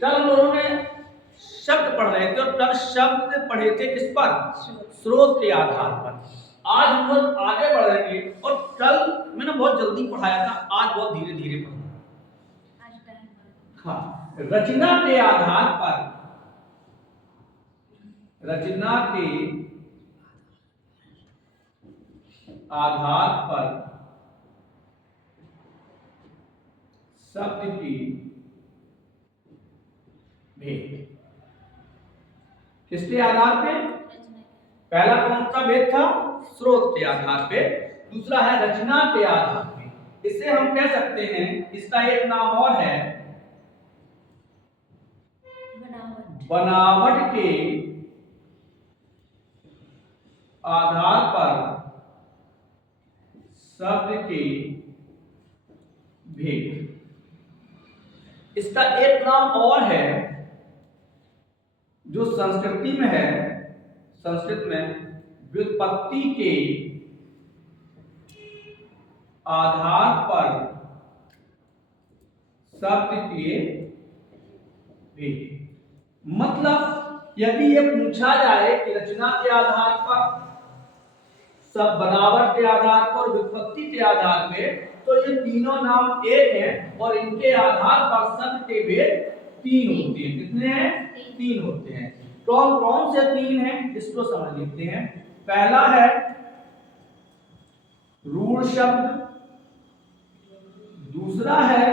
कल हम लोगों ने शब्द पढ़ रहे थे और कल शब्द पढ़े थे किस पर? स्रोत के आधार पर। आज हम लोग आगे बढ़ेंगे और कल मैंने बहुत जल्दी पढ़ाया था, आज बहुत धीरे धीरे पढ़ूंगा। हाँ, रचना के आधार पर, रचना के आधार पर शब्द की भेद। किसके आधार पे? पहला कौन सा भेद था? स्रोत के आधार पे। दूसरा है रचना के आधार पे। इसे हम कह सकते हैं, इसका एक नाम और है बनावट के आधार पर शब्द के भेद। इसका एक नाम और है जो संस्कृति में है, संस्कृत में व्युत्पत्ति के आधार पर शब्द के भेद। मतलब यदि ये पूछा जाए कि रचना के आधार पर, सब बनावट के आधार पर, व्युत्पत्ति के आधार पे, तो ये तीनों नाम एक हैं और इनके आधार पर शब्द के भेद तीन होते हैं। कितने हैं? तीन होते हैं। कौन कौन से तीन हैं इसको समझ लेते हैं। पहला है रूढ़ शब्द, दूसरा है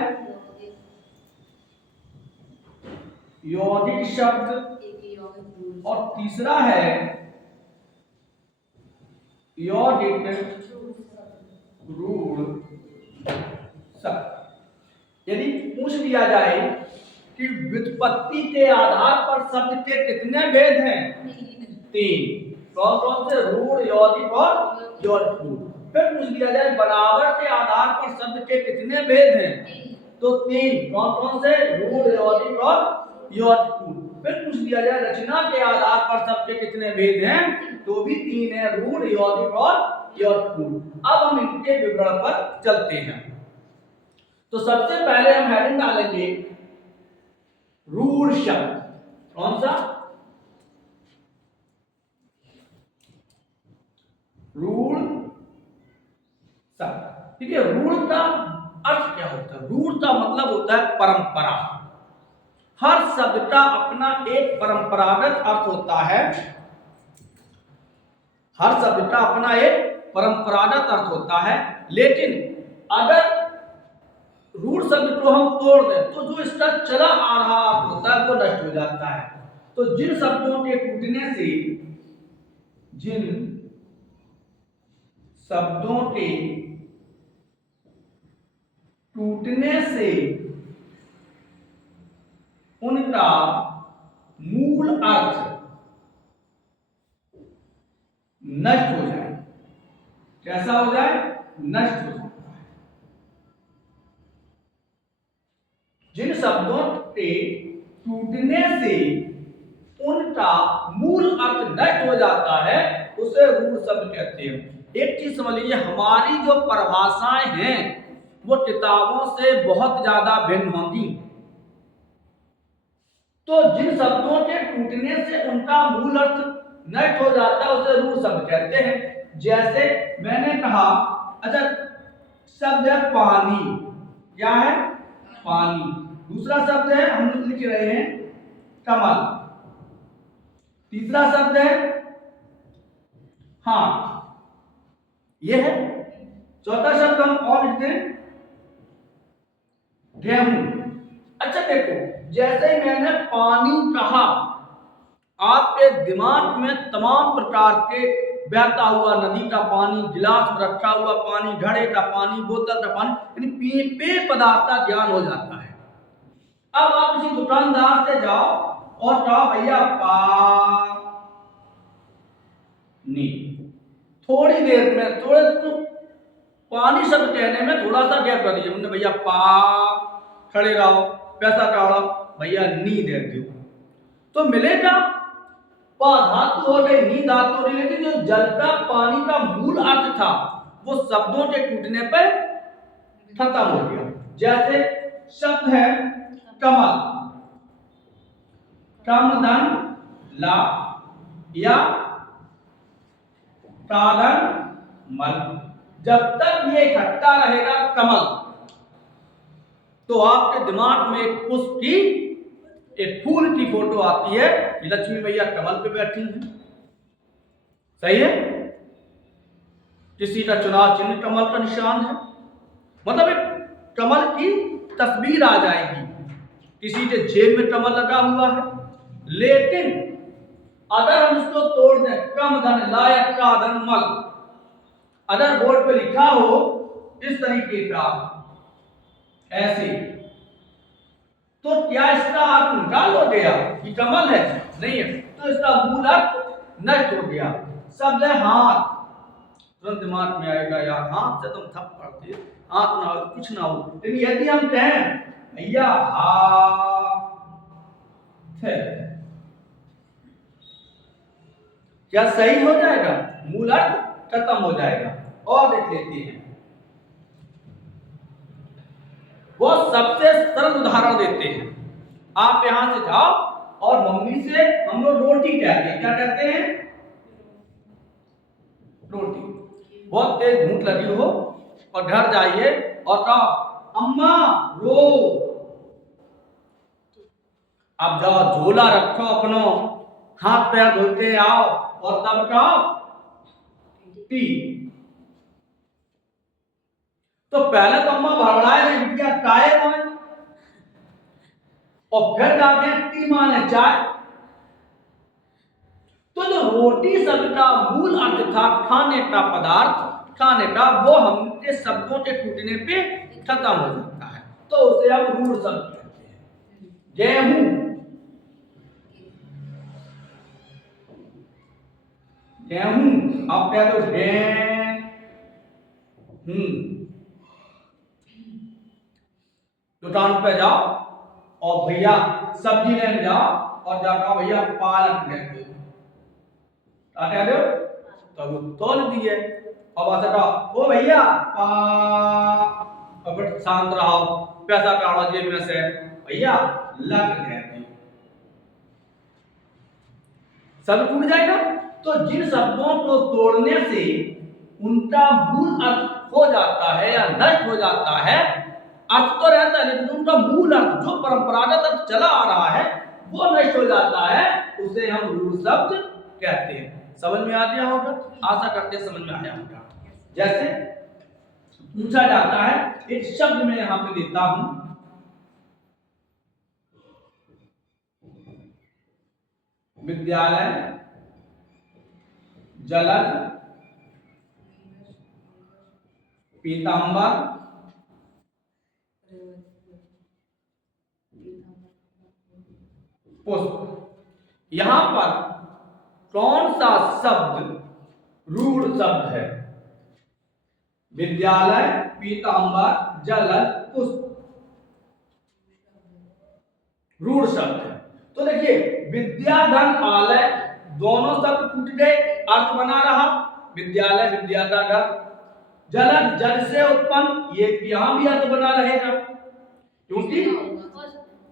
यौगिक शब्द और तीसरा है यौगिक रूढ़ शब्द। यदि पूछ लिया जाए कि व्युत्पत्ति के आधार पर शब्द के कितने भेद हैं? तीन। कौन कौन से? रूढ़, यौगिक और यौगिक। फिर पूछ लिया जाए बनावट के आधार पर शब्द के कितने भेद हैं? तो तीन। कौन कौन से? रूढ़, यौगिक और यौगिक। फिर पूछ लिया जाए रचना के आधार पर शब्द के कितने भेद हैं? तो भी तीन है, रूढ़, यौगिक और यौगिक। अब हम इनके विवरण पर चलते हैं। तो सबसे पहले हम हेडिंग डालेंगे रूढ़ शब्द। कौन सा? रूढ़ शब्द। ठीक है। रूढ़ का अर्थ क्या होता है? रूढ़ का मतलब होता है परंपरा। हर शब्द का अपना एक परंपरागत अर्थ होता है। हर शब्द का अपना एक परंपरागत अर्थ होता है, लेकिन अगर रूढ़ शब्द को हम तोड़ दें तो जो इसका चला आ रहा अर्थ होता है वो नष्ट हो जाता है। तो जिन शब्दों के टूटने से, जिन शब्दों के टूटने से उनका मूल अर्थ नष्ट हो जाए। कैसा हो जाए? नष्ट हो जाता है। जिन शब्दों के टूटने से उनका मूल अर्थ नष्ट हो जाता है उसे रूढ़ शब्द कहते हैं। एक चीज समझ लीजिए, हमारी जो परिभाषाएं हैं वो किताबों से बहुत ज्यादा भिन्न होंगी। तो जिन शब्दों के टूटने से उनका मूल अर्थ नष्ट हो जाता है उसे रूढ़ शब्द कहते हैं। जैसे मैंने कहा, अच्छा शब्द है पानी। क्या है? पानी। दूसरा शब्द है, हम लिख रहे हैं कमल। तीसरा शब्द है हाथ, यह है। चौथा शब्द हम और लिखते हैं गेहूं। अच्छा देखो, जैसे ही मैंने पानी कहा, आपके दिमाग में तमाम प्रकार के बहता हुआ नदी का पानी, गिलास में रखा हुआ पानी, घड़े का पानी, बोतल का पानी, यानी पेय पदार्थ का ज्ञान हो जाता है। अब आप किसी दुकानदार से जाओ और कहो भैया पानी। थोड़ी देर में, थोड़े तो पानी शब्द कहने में थोड़ा सा गैप कर दीजिए। हमने भैया खड़े रहो, पैसा काढ़ो, भैया नी दे दो, तो मिलेगा पा धातु हो गई, नी धातु हो गई। लेकिन जो जल का, पानी का मूल अर्थ था वो शब्दों के टूटने पर खत्म हो गया। जैसे शब्द है कमल। टम धन ला या टाधन मल। जब तक ये इकट्ठा रहेगा कमल, तो आपके दिमाग में एक पुष्प की, एक फूल की फोटो आती है कि लक्ष्मी मैया कमल पे बैठी हैं। सही है? किसी का चुनाव चिन्ह कमल का निशान है, मतलब एक कमल की तस्वीर आ जाएगी। किसी के जेब में कमल लगा हुआ है। लेकिन अगर हम इसको तोड़ दें, कम धन लायक का धन मल, अगर बोर्ड पे लिखा हो इस तरीके का ऐसे, तो क्या इसका अर्थ निकाल हो गया कि कमल है? नहीं है, तो इसका मूल अर्थ नष्ट हो गया। शब्द है हाथ। तुरंत दिमाग में आएगा यार, हाथ से तुम थप्पड़ दे, हाथ ना हो कुछ ना हो। लेकिन यदि हम कहें भैया हाथ है, क्या सही हो जाएगा? मूल अर्थ खत्म हो जाएगा। और देख लेते हैं, वो सबसे सरल उदाहरण देते हैं। आप यहां से जाओ और मम्मी से हम लोग रोटी कहते हैं, क्या कहते हैं? रोटी। बहुत तेज भूख लगी हो और घर जाइए और कहो अम्मा रो। अब जाओ झोला रखो अपनो, हाथ पैर धोते आओ और तब कहो पी। तो पहले तो अम्मा भड़बड़ाए नहीं, बिटिया चाय माने, और फिर जाके टी माने चाय। तो जो रोटी शब्द का मूल अर्थ था खाने का पदार्थ, खाने का, वो हमके शब्दों के टूटने पे खत्म हो जाता है, तो उसे हम रूढ़ शब्द कहते हैं। गेहूं, गेहूं आप कह दो दुकान पे जाओ और भैया सब्जी लेने जाओ और जाकर भैया पालक ले दो, क्या कह रहे हो? तो वो तोल दिए और बात कहा ओ भैया अब शांत रहो, पैसा काढ़ो जेब में से, भैया लग गए, सब टूट जाएगा। तो जिन शब्दों को तोड़ने से उनका मूल अर्थ खो जाता है या नष्ट हो जाता है, अर्थ तो रहता है लेकिन उनका मूल अर्थ जो परंपरागत अर्थ चला आ रहा है वो नष्ट हो जाता है, उसे हम रूढ़ शब्द कहते हैं। समझ में आ गया होगा? आशा करते समझ में आया होगा। जैसे पूछा जाता है, एक शब्द मैं यहां पे देता हूं, विद्यालय, जलद, पीतांबर, पुष्प। यहां पर कौन सा शब्द रूढ़ शब्द है? विद्यालय, पीतांबर, जलद, पुष्प रूढ़ शब्द है। तो देखिए विद्या धन आलय दोनों शब्द टूट गए, अर्थ बना रहा विद्यालय, विद्या का घर। जलद जल से उत्पन्न, ये यहां भी अर्थ बना रहेगा क्योंकि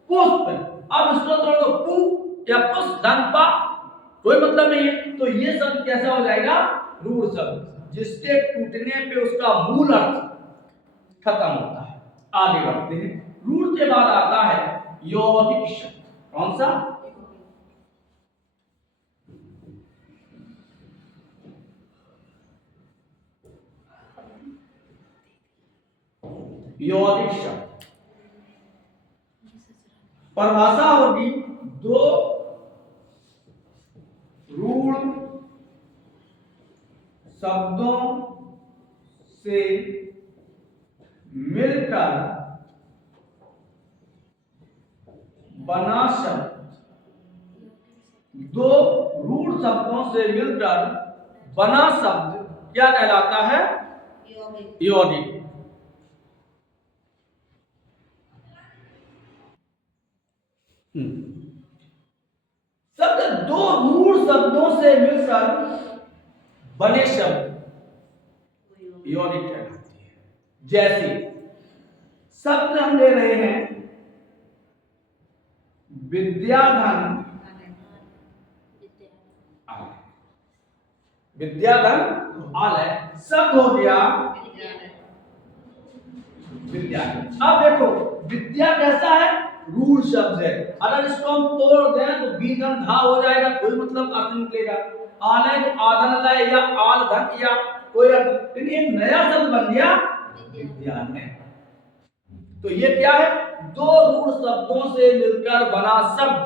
पुष्प। अब इसको तोड़ दो, पु या पुष्प धन पा, कोई मतलब नहीं है, तो ये शब्द कैसा हो जाएगा? रूढ़ शब्द, जिसके टूटने पे उसका मूल अर्थ खत्म होता है। आगे बढ़ते हैं, रूढ़ के बाद आता है यौगिक शब्द। कौन सा? यौगिक शब्द परिभाषा होगी, दो रूढ़ शब्दों से मिलकर बना शब्द, दो रूढ़ शब्दों से मिलकर बना शब्द क्या कहलाता है? यौगिक। शब्द दो रूढ़ शब्दों से मिलकर बने शब्द यौगिक कहलाती है। जैसे शब्द हम ले रहे हैं विद्याधन विद्याधन आलय शब्द हो गया विद्या। अब देखो विद्या कैसा है, रूढ़ शब्द है, अगर इसको हम तोड़ दें तो बीधन धा हो जाएगा, कोई मतलब अर्थ नहीं निकलेगा। आलय तो आधन लय या आल धन या कोई अर्थ, लेकिन ये नया शब्द बन गया विद्यालय। तो ये क्या है, दो रूढ़ शब्दों से मिलकर बना शब्द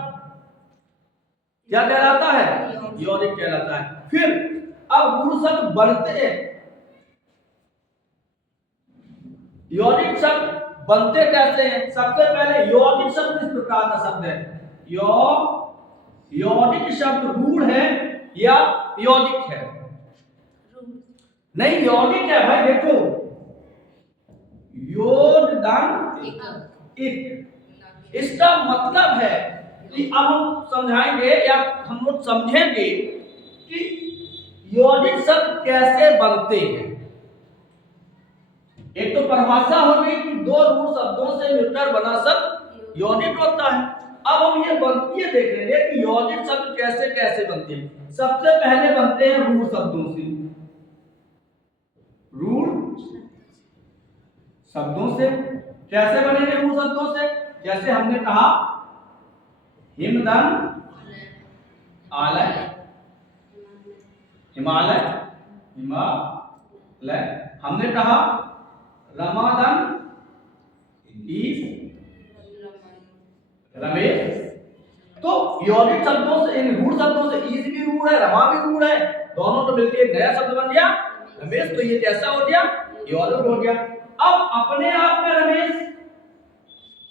क्या कहलाता है, यौगिक कहलाता है। फिर अब रूढ़ शब्द बनते हैं, यौगिक शब्द बनते कैसे हैं। सबसे पहले यौगिक शब्द इस प्रकार का शब्द है, यौगिक शब्द रूढ़ है या यौगिक है, नहीं यौगिक है भाई। देखो योगदान एक, इसका मतलब है कि अब हम समझाएंगे या हम लोग समझेंगे कि यौगिक शब्द कैसे बनते हैं। एक तो परिभाषा हो गई कि दो रूढ़ शब्दों से मिलकर बना शब्द यौगिक होता है। अब हम ये देख लेंगे कि यौगिक शब्द कैसे कैसे बनते हैं। सबसे पहले बनते हैं रूढ़ शब्दों से, रूढ़ शब्दों से कैसे बनेंगे, रूढ़ शब्दों से जैसे हमने कहा हिमदन आलय, हिमालय हिमालय, हमने कहा रमादन ईश रमेश। तो यौगिक शब्दों से, इन रूढ़ शब्दों से ईश भी रूढ़ है, रमा भी रूढ़ है, दोनों तो मिलकर एक नया शब्द बन गया रमेश। तो ये कैसा हो गया, यौगिक हो गया। अब अपने आप में रमेश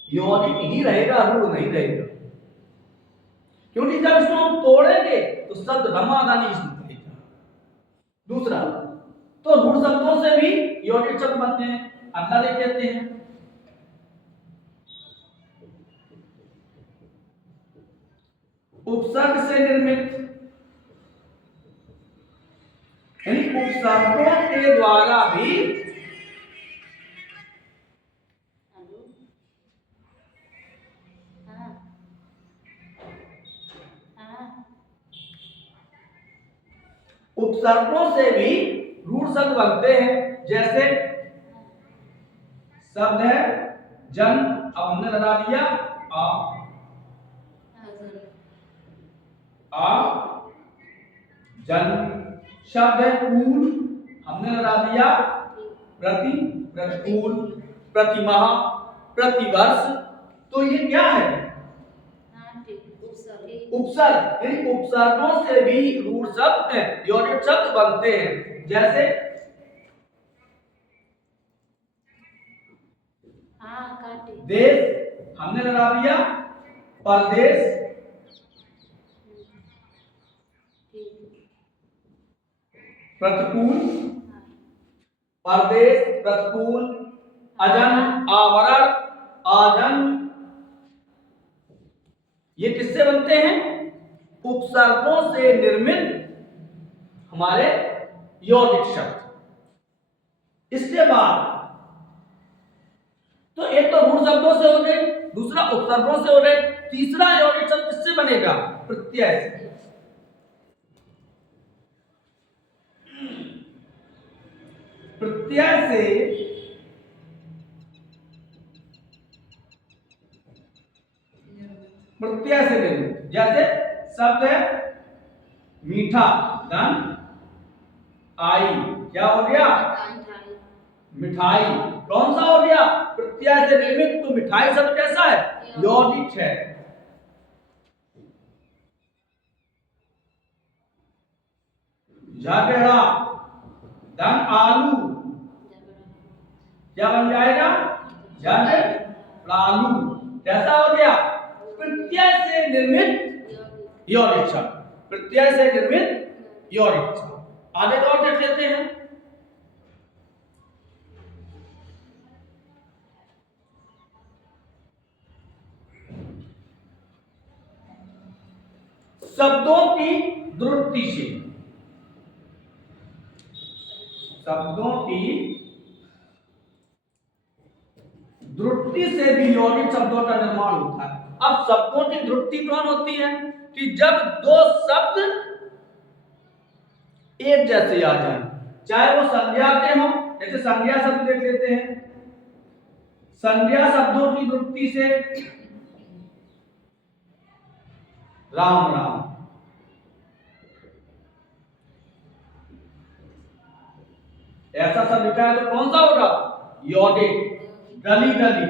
यौगिक ही रहेगा, रूढ़ नहीं रहेगा, क्योंकि जब इसको हम तोड़ेंगे तो शब्द रमादन ईश निकलेगा। दूसरा, तो रूढ़ शब्दों से भी यौगिक शब्द बनते हैं। अगला देख लेते हैं, उपसर्ग से निर्मित, यानी उपसर्गों के द्वारा भी उपसर्गों से भी रूढ़ शब्द बनते हैं। जैसे शब्द है जन, अब हमने लगा दिया आ जन। शब्द है कूल, हमने लगा दिया प्रति, प्रतिकूल, प्रतिमाह, प्रतिवर्ष। तो ये क्या है, उपसर्ग, यानी उपसर्गों से भी रूढ़ शब्द यौगिक शब्द बनते हैं। जैसे देश, हमने लगा दिया परदेश, प्रतिकूल, परदेश प्रतिकूल, अजन आवरण, आजन, ये किससे बनते हैं, उपसर्गों से निर्मित हमारे यौगिक शब्द। इसके बाद तो एक तो रूढ़ शब्दों से हो गए, दूसरा उपसर्गों से हो गए, तीसरा यौगिक शब्द किससे बनेगा, प्रत्यय से। प्रत्यय से निर्मित, जैसे शब्द है मीठा, धन आई, क्या हो गया, मिठाई। कौन सा हो गया, प्रत्यय से निर्मित। तो मिठाई शब्द कैसा है, यौगिक है। झगड़ा, धन आलू, क्या बन जाएगा, झगड़ालू। कैसा हो गया, प्रत्यय से निर्मित यौगिक शब्द, प्रत्यय से निर्मित यौगिक शब्द। आगे और देख लेते हैं, शब्दों की द्रुति से, शब्दों की द्रुति से भी यौगिक शब्दों का निर्माण होता है। अब शब्दों की द्रुति कौन होती है, कि जब दो शब्द एक जैसे आ जाए, चाहे वो संज्ञा के हों। जैसे संज्ञा शब्द देख लेते हैं, संज्ञा शब्दों की वृत्ति से राम राम, ऐसा शब्द लिखा है तो कौन सा होगा? यौगिक। गली गली,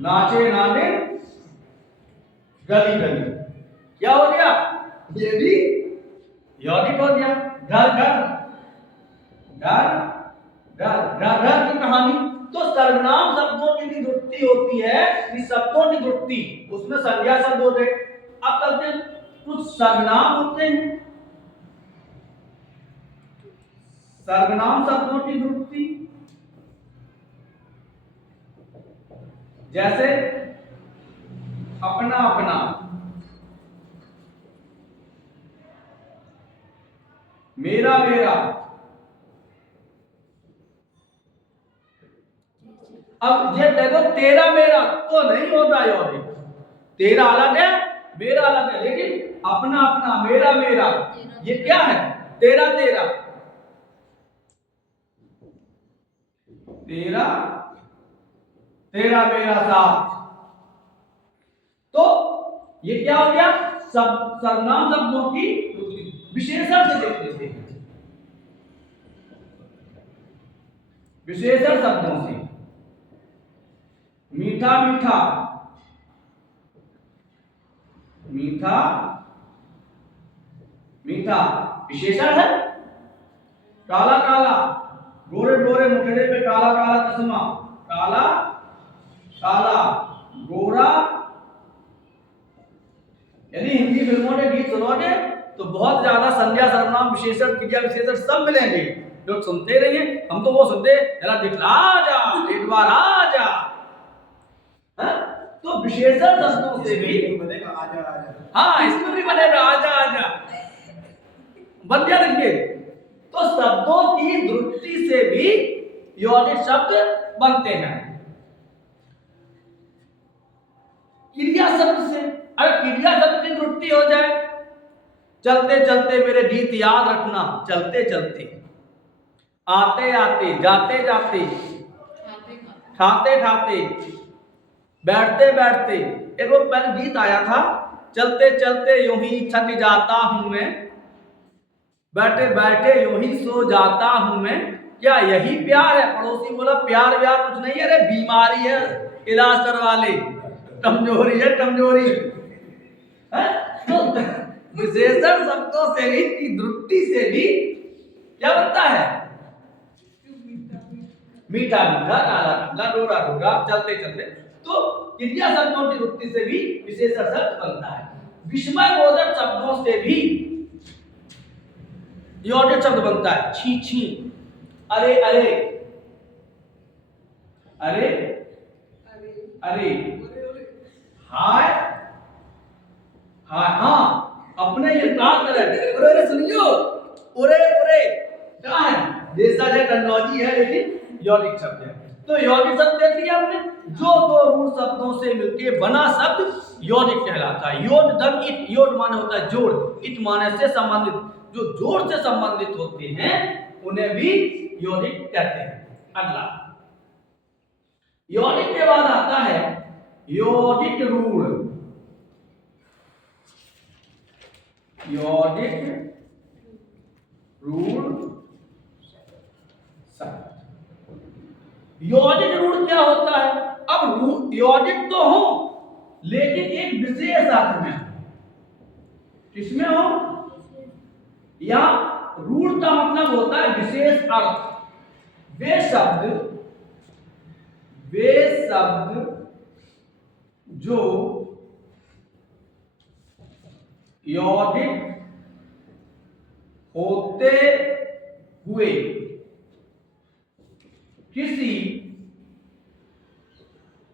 नाचे नाचे गली गली, क्या हो गया? ये भी यौगिक हो गया। घर घर, घर घर घर घर की कहानी। तो सर्वनाम शब्दों की भी वृत्ति होती है, इस शब्दों की वृत्ति, उसमें संज्ञा शब्द हो गए। अब कहते हैं कुछ सर्वनाम होते हैं, सर्वनाम शब्दों की वृत्ति, जैसे अपना अपना, मेरा मेरा। अब ये देखो तेरा मेरा तो नहीं होता यौगिक, तेरा अलग है मेरा अलग है, लेकिन अपना अपना, मेरा मेरा, ये क्या है? तेरा तेरा, तेरा तेरा मेरा साथ। तो ये क्या हो गया? सब सर्वनाम शब्दों की विशेषण से देख लेते हैं, विशेषण शब्दों से। मीठा मीठा, मीठा मीठा विशेषण है। काला काला, गोरे गोरे मुखड़े पे काला काला चश्मा, काला काला गोरा। यदि हिंदी फिल्मों के गीत सुनोगे तो बहुत ज्यादा संज्ञा सर्वनाम विशेषण क्रिया विशेषण सब मिलेंगे। लोग सुनते रहिए, हम तो वो सुनते जरा दिखला जा, एक बार आ जा। तो विशेषण शब्दों से भी बनेगा आजा आजा। हाँ, इसमें भी बनेगा आजा आजा, बन गया। देखिए, तो शब्दों की वृत्ति से भी यौगिक शब्द बनते हैं। क्रिया शब्द से, अगर क्रिया शब्द की वृत्ति हो जाए, चलते चलते मेरे गीत याद रखना, चलते चलते, आते आते, जाते जाते, खाते खाते, बैठते बैठते। एक वो पहले गीत आया था, चलते चलते यूं ही थक जाता हूं मैं, बैठे बैठे यूं ही सो जाता हूं मैं, क्या यही प्यार है? पड़ोसी बोला प्यार व्यार कुछ नहीं है रे, बीमारी है, इलाज करवा ले, कमजोरी है कमजोरी। तो विशेषण शब्दों से भी, की वृत्ति से भी क्या बनता है? मीठा मीठा, काला काला, गोरा गोरा, चलते चलते। तो क्रिया शब्दों की वृत्ति से भी विशेषण शब्द बनता है। विस्मय बोधक शब्दों से भी यौगिक शब्द बनता है। छी छी, अरे अरे, अरे अरे, हाय हाय। हाँ, अपने ये बात करें, अरे अरे सुनियो, ओरे ओरे, क्या है? देशा जो टेक्नोलॉजी है, लेकिन यौगिक शब्द है। तो यौगिक शब्द देख लिया हमने, जो दो रूढ़ शब्दों से मिलकर बना शब्द यौगिक कहलाता है। योड धन इट, योड माने होता है जोड़, इट माने से संबंधित, जो जोड़ से संबंधित होते हैं उन्हें भी यौगिक कहते हैं। अगला यौगिक के बाद आता है यौगिक रूढ़। यौगिक रूढ़ शब्द, यौगिक रूढ़ क्या होता है? अब यौगिक तो हो, लेकिन एक विशेष अर्थ में। किसमें हो? या रूढ़ का मतलब होता है विशेष अर्थ। वे शब्द जो यौगिक होते हुए किसी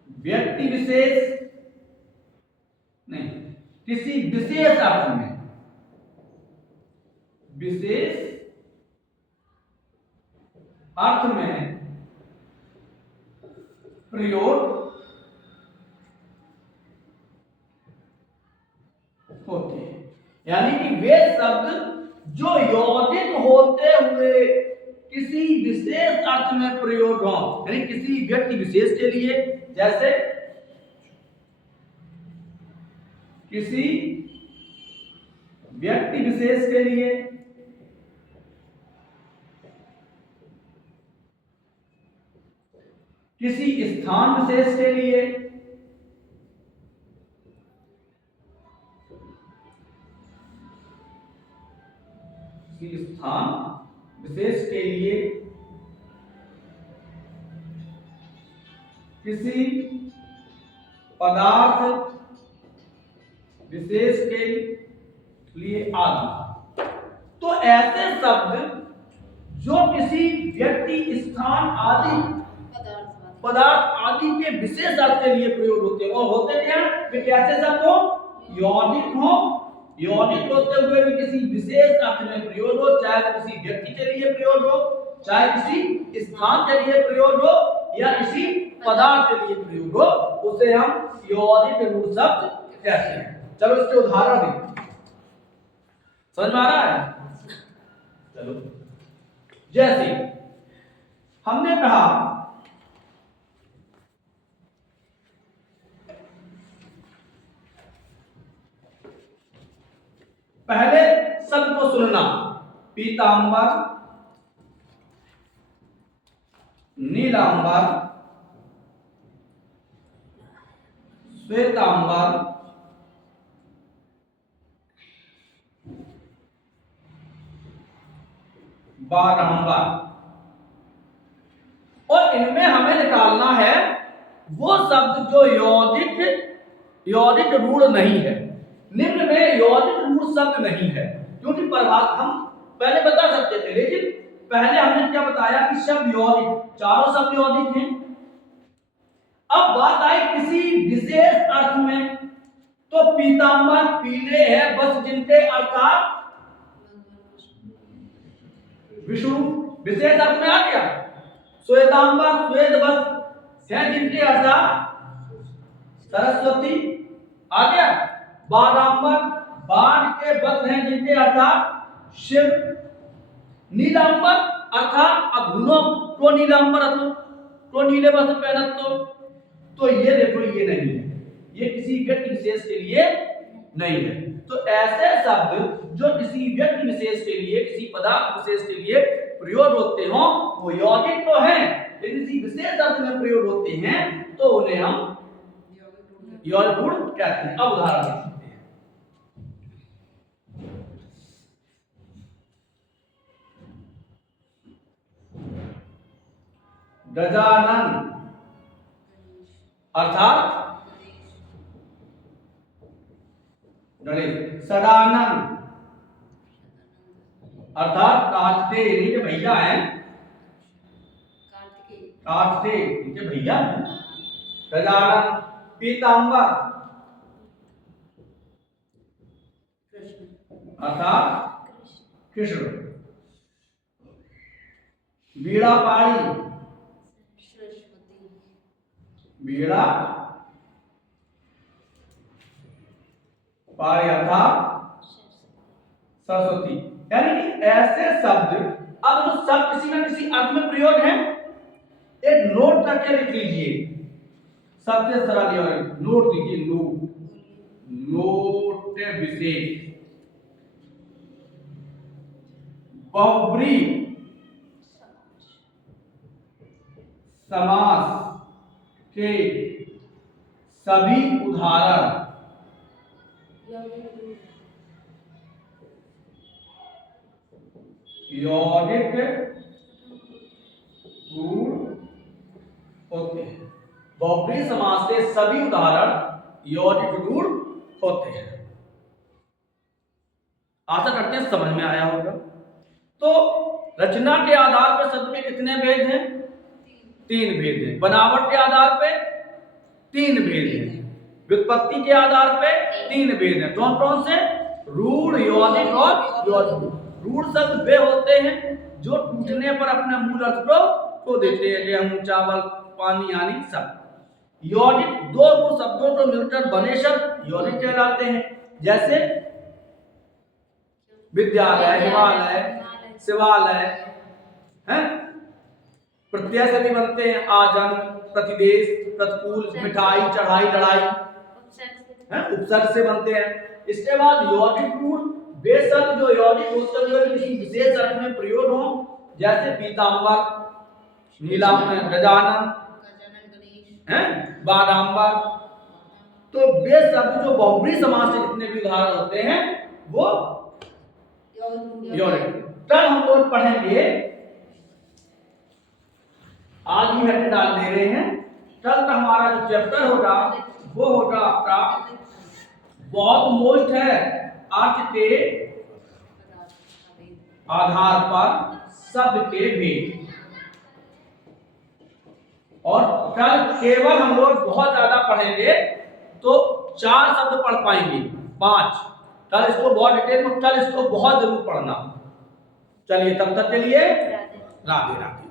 व्यक्ति विशेष नहीं, किसी विशेष अर्थ में, विशेष अर्थ में प्रयोग होते हैं। यानी कि वे शब्द जो यौगिक होते हुए किसी विशेष अर्थ में प्रयोग हो, यानी किसी व्यक्ति विशेष के लिए, जैसे किसी व्यक्ति विशेष के लिए, किसी स्थान विशेष के लिए, किसी स्थान विशेष के लिए, किसी पदार्थ विशेष के लिए आदि। तो ऐसे शब्द जो किसी व्यक्ति, स्थान आदि, पदार्थ आदि के विशेष अर्थ के लिए प्रयोग होते हैं, और होते क्या वे कैसे शब्द हो, यौगिक हो, यौगिक होते हुए भी किसी विशेष अर्थ में प्रयोग हो, चाहे किसी व्यक्ति के लिए प्रयोग हो, चाहे किसी स्थान के लिए प्रयोग हो, या किसी पदार्थ के लिए प्रयोग हो, उसे हम यौगिक रूढ़ शब्द कहते हैं। चलो इसके उदाहरण देखें, समझ में आ रहा है? चलो, जैसे हमने कहा पहले शब्द को सुनना, पीतांबर, नीलांबर, श्वेतांबर, बारंबार, और इनमें हमें निकालना है वो शब्द जो यौगिक रूढ़ नहीं है। निम्न में यौगिक रूढ़ शब्द नहीं है, क्योंकि प्रभाव हम पहले बता सकते थे, लेकिन पहले हमने क्या बताया कि शब्द यौगिक, चारों शब्द यौगिक हैं। अब बात आई किसी विशेष अर्थ में, तो पीतांबर पीले हैं बस जिनके, अर्थात विष्णु विशेष अर्थ में आ गया। श्वेतांबर श्वेत बस है जिनके, अर्थात सरस्वती आ गया। बारंबार बाण के बस हैं जिनके, अर्थात शिव। नीलांबर अर्थात अधुनो तो नीलांबर तो नीले वस्त्र पहनत, तो ये देखो ये नहीं है, ये किसी व्यक्ति विशेष के लिए नहीं है। तो ऐसे शब्द जो किसी व्यक्ति विशेष के लिए, किसी पदार्थ विशेष के लिए प्रयोग होते हो, वो यौगिक तो हैं, लेकिन किसी विशेष अर्थ में प्रयोग होते हैं, तो उन्हें हम यौगिक रूढ़ कहते हैं। अब उदाहरण देखते हैं, गजानन अर्थात गणेश। सदानंद अर्थात कार्तिकेय, इनके भैया हैं, कार्तिकेय इनके भैया हैं। गजानन। पीतांबर अर्थात कृष्ण। बीड़ा पाड़ी, बीड़ा पाड़ी अर्थात सरस्वती। यानी कि ऐसे शब्द, अब जो शब्द किसी न किसी अर्थ में प्रयोग है, एक नोट करके लिख लीजिए, सबसे सरल नोट लिखिए, नोट विशेष। बहुब्री समास के सभी उदाहरण यौगिक रूढ़ होते हैं। बहुब्री समास के सभी उदाहरण यौगिक रूढ़ होते हैं। आशा करते हैं समझ में आया होगा। तो रचना के आधार पर शब्द में कितने भेद हैं? 3 भेद हैं। बनावट के आधार पे 3 भेद हैं। व्युत्पत्ति के आधार पे 3 भेद हैं। कौन कौन से? रूढ़, यौगिक और यौगिक। रूढ़ शब्द वे होते हैं जो टूटने पर अपने मूल अर्थ को खो देते हैं, गेहूं, चावल, पानी आदि सब। यौगिक 2 रूढ़ शब्दों को मिलकर बने शब्द यौगिक कहलाते हैं। जैसे विद्यालय, हिमालय, शिवालय, हैं? प्रत्यय से भी बनते हैं आजन, प्रतिदेश, प्रतिकूल, मिठाई, चढ़ाई, लड़ाई, हैं? उपसर्ग से बनते हैं। इसके बाद यौगिक रूढ़, वे शब्द जो यौगिक होते हुए किसी विशेष अर्थ में प्रयोग हो, जैसे पीताम्बर, गजानन, हैं? बादाम्बर। तो वे शब्द जो बहुब्रीहि समास से जितने भी उदाहरण होते हैं वो यौगिक। कल हम लोग पढ़ेंगे, आज ही हेड डाल दे रहे हैं, कल का हमारा जो चैप्टर होगा वो होगा आपका बहुत मोस्ट है, अर्थ के आधार पर शब्द के भेद। और कल केवल हम लोग बहुत ज्यादा पढ़ेंगे तो 4 शब्द पढ़ पाएंगे, 5। कल इसको बहुत डिटेल में, कल इसको बहुत जरूर पढ़ना। चलिए तब तक के लिए राधे राधे।